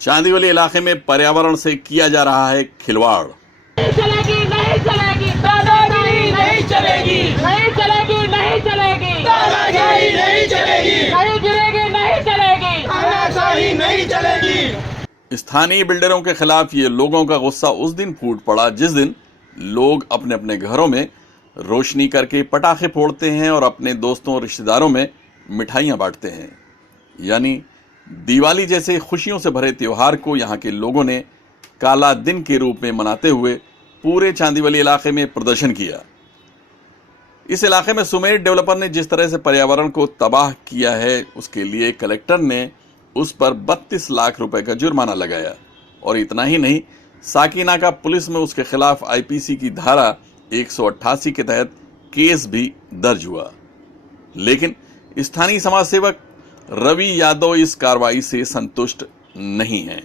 चांदीवली इलाके में पर्यावरण से किया जा रहा है खिलवाड़। नहीं चलेगी, नहीं चलेगी, दादागिरी नहीं चलेगी, नहीं चलेगी, नहीं चलेगी, दादागिरी नहीं चलेगी, नहीं गिरेगी, नहीं चलेगी, तानाशाही नहीं चलेगी। स्थानीय बिल्डरों के खिलाफ ये लोगों का गुस्सा उस दिन फूट पड़ा जिस दिन लोग अपने अपने घरों में रोशनी करके पटाखे फोड़ते हैं और अपने दोस्तों और रिश्तेदारों में मिठाइयां बांटते हैं। यानी दिवाली जैसे खुशियों से भरे त्योहार को यहाँ के लोगों ने काला दिन के रूप में मनाते हुए पूरे चांदीवली इलाके में प्रदर्शन किया। इस इलाके में सुमेर डेवलपर ने जिस तरह से पर्यावरण को तबाह किया है उसके लिए कलेक्टर ने उस पर 32 लाख रुपए का जुर्माना लगाया। और इतना ही नहीं, साकीनाका पुलिस में उसके खिलाफ आईपीसी की धारा 188 के तहत केस भी दर्ज हुआ। लेकिन स्थानीय समाज सेवक रवि यादव इस कार्रवाई से संतुष्ट नहीं हैं।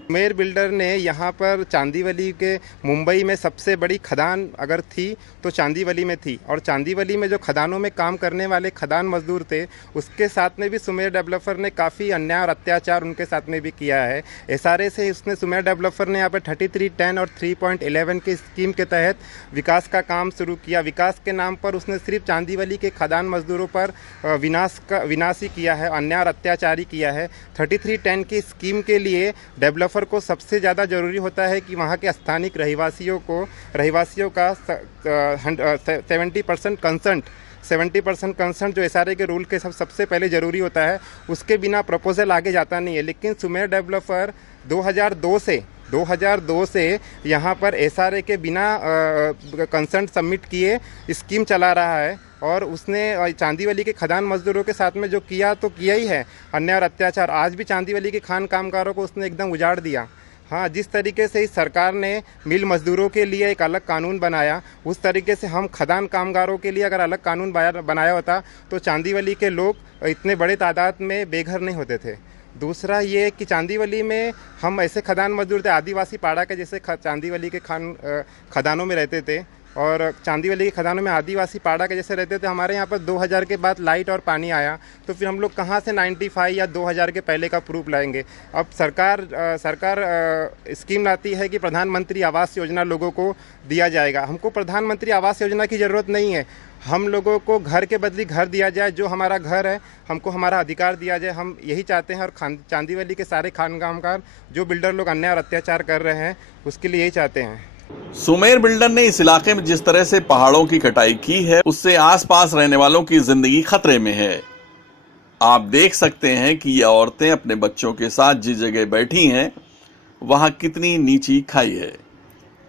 सुमेर बिल्डर ने यहाँ पर चांदीवली के मुंबई में सबसे बड़ी खदान अगर थी तो चांदीवली में थी, और चांदीवली में जो खदानों में काम करने वाले खदान मजदूर थे उसके साथ में भी सुमेर डेवलपर ने काफ़ी अन्याय और अत्याचार उनके साथ में भी किया है। एसआरए से उसने सुमेर डेवलपर ने यहाँ पर 3310 और 3.11 की स्कीम के तहत विकास का काम शुरू किया। विकास के नाम पर उसने सिर्फ चांदीवली के खदान मजदूरों पर विनाश ही किया है, अन्याय और अत्याचार ही किया है। 3310 की स्कीम के लिए डेवलपर को सबसे ज़्यादा ज़रूरी होता है कि वहाँ के स्थानिक रहिवासियों का 70% कंसेंट जो एसआरए के रूल के सबसे पहले ज़रूरी होता है, उसके बिना प्रपोजल आगे जाता नहीं है। लेकिन सुमेर डेवलपर 2002 से यहाँ पर एसआरए के बिना कंसेंट सबमिट किए स्कीम चला रहा है, और उसने चांदीवली के खदान मजदूरों के साथ में जो किया तो किया ही है, अन्याय और अत्याचार। आज भी चांदीवली के खान कामगारों को उसने एकदम उजाड़ दिया। हाँ, जिस तरीके से इस सरकार ने मिल मजदूरों के लिए एक अलग कानून बनाया, उस तरीके से हम खदान कामगारों के लिए अगर अलग कानून बनाया होता तो चांदीवली के लोग इतने बड़े तादाद में बेघर नहीं होते थे। दूसरा ये कि चांदीवली में हम ऐसे खदान मजदूर थे, आदिवासी पाड़ा के जैसे चांदीवली के खदानों में रहते थे, और चांदीवली के खदानों में आदिवासी पाड़ा के जैसे रहते थे। हमारे यहाँ पर 2000 के बाद लाइट और पानी आया, तो फिर हम लोग कहाँ से 95 या 2000 के पहले का प्रूफ लाएंगे। अब सरकार स्कीम लाती है कि प्रधानमंत्री आवास योजना लोगों को दिया जाएगा। हमको प्रधानमंत्री आवास योजना की ज़रूरत नहीं है, हम लोगों को घर के बदले घर दिया जाए। जो हमारा घर है हमको हमारा अधिकार दिया जाए, हम यही चाहते हैं। और चांदीवली के सारे खान कामगार जो बिल्डर लोग अन्याय और अत्याचार कर रहे हैं उसके लिए यही चाहते हैं। सुमेर बिल्डर ने इस इलाके में जिस तरह से पहाड़ों की कटाई की है उससे आसपास रहने वालों की जिंदगी खतरे में है। आप देख सकते हैं कि ये औरतें अपने बच्चों के साथ जिस जगह बैठी हैं वहां कितनी नीची खाई है,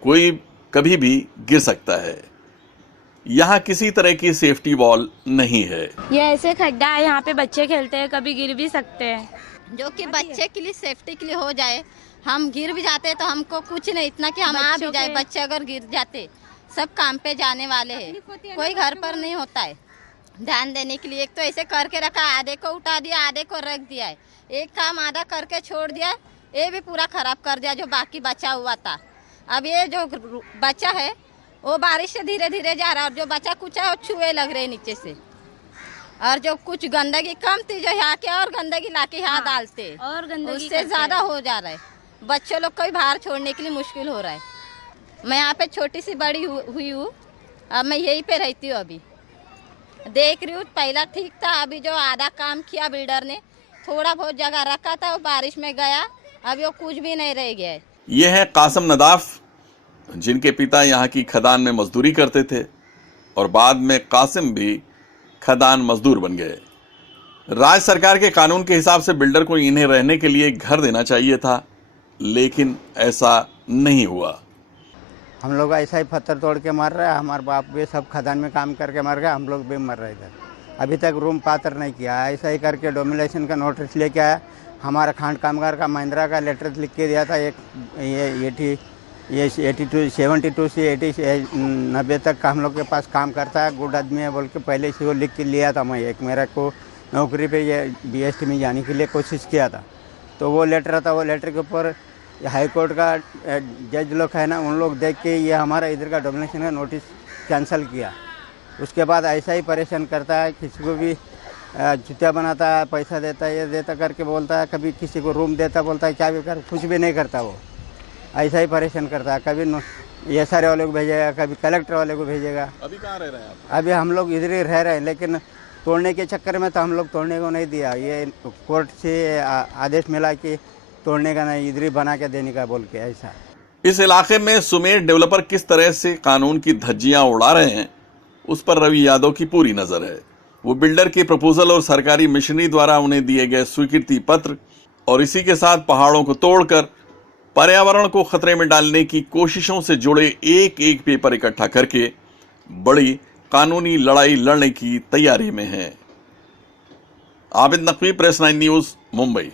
कोई कभी भी गिर सकता है। यहाँ किसी तरह की सेफ्टी वॉल नहीं है। ये ऐसे खड्डा है, यहाँ पे बच्चे खेलते हैं, कभी गिर भी सकते हैं। जो कि बच्चे के लिए सेफ्टी के लिए हो जाए। हम गिर भी जाते तो हमको कुछ नहीं, इतना कि हम आ भी जाए। बच्चे अगर गिर जाते, सब काम पे जाने वाले हैं, कोई घर पर नहीं होता है ध्यान देने के लिए। एक तो ऐसे करके रखा, आधे को उठा दिया, आधे को रख दिया है। एक काम आधा करके छोड़ दिया, ये भी पूरा खराब कर दिया जो बाकी बचा हुआ था। अब ये जो बचा है वो बारिश से धीरे धीरे जा रहा है, और जो बचा कुछ है वो छुए लग रहे नीचे से। और जो कुछ गंदगी कम थी जो यहाँ के और गंदगी लाके यहाँ डालते, और गंदगी उससे ज्यादा हो जा रहा है। बच्चों लोग को भी बाहर छोड़ने के लिए मुश्किल हो रहा है। मैं यहाँ पे छोटी सी बड़ी हुई हूँ, अब मैं यहीं पे रहती हूँ। अभी देख रही हूँ, पहला ठीक था, अभी जो आधा काम किया बिल्डर ने, थोड़ा बहुत जगह रखा था वो बारिश में गया, अभी वो कुछ भी नहीं रह गया है। ये है कासिम नदाफ, जिनके पिता यहाँ की खदान में मजदूरी करते थे और बाद में कासिम भी खदान मजदूर बन गए। राज्य सरकार के कानून के हिसाब से बिल्डर को इन्हें रहने के लिए घर देना चाहिए था, लेकिन ऐसा नहीं हुआ। हम लोग ऐसा ही पत्थर तोड़ के मर रहे हैं, हमारे बाप भी सब खदान में काम करके मर गए, हम लोग भी मर रहे थे। अभी तक रूम पात्र नहीं किया, ऐसा ही करके डोमिनेशन का नोटिस लेके आया। हमारा खान कामगार का महिंद्रा का लेटर लिख के दिया था, एक ये 72 से 90 तक का हम लोग के पास काम करता है, गुड आदमी है बोल के पहले से वो लिख के लिया था। मैं एक मेरे को नौकरी पे ये बीएसटी में जाने के लिए कोशिश किया था, तो वो लेटर था। वो लेटर के ऊपर हाई कोर्ट का जज लोग है ना, उन लोग देख के ये हमारा इधर का डोमिनेशन का नोटिस कैंसिल किया। उसके बाद ऐसा ही परेशान करता है, किसी को भी जूतिया बनाता है, पैसा देता है, ये देता करके बोलता है, कभी किसी को रूम देता, बोलता है क्या भी कर, कुछ भी नहीं करता वो, ऐसा ही परेशान करता है। कभी SR वाले को भेजेगा, कभी कलेक्टर वाले को भेजेगा। अभी कहाँ रह रहे हैं आप? अभी हम लोग इधर ही रह रहे हैं, लेकिन तोड़ने के चक्कर में तो हम लोग तोड़ने को नहीं दिया। ये कोर्ट से आदेश मिला कि तोड़ने का नहीं, इधर ही बना के देने का बोल के ऐसा। इस इलाके में सुमेर डेवलपर किस तरह से कानून की धज्जियां उड़ा रहे हैं, उस पर रवि यादव की पूरी नजर है। वो बिल्डर के प्रपोजल और सरकारी मिशनरी द्वारा उन्हें दिए गए स्वीकृति पत्र और इसी के साथ पहाड़ों को तोड़कर पर्यावरण को खतरे में डालने की कोशिशों से जुड़े एक एक पेपर इकट्ठा करके बड़ी कानूनी लड़ाई लड़ने की तैयारी में हैं। Abid Naqvi, press 9 news, Mumbai.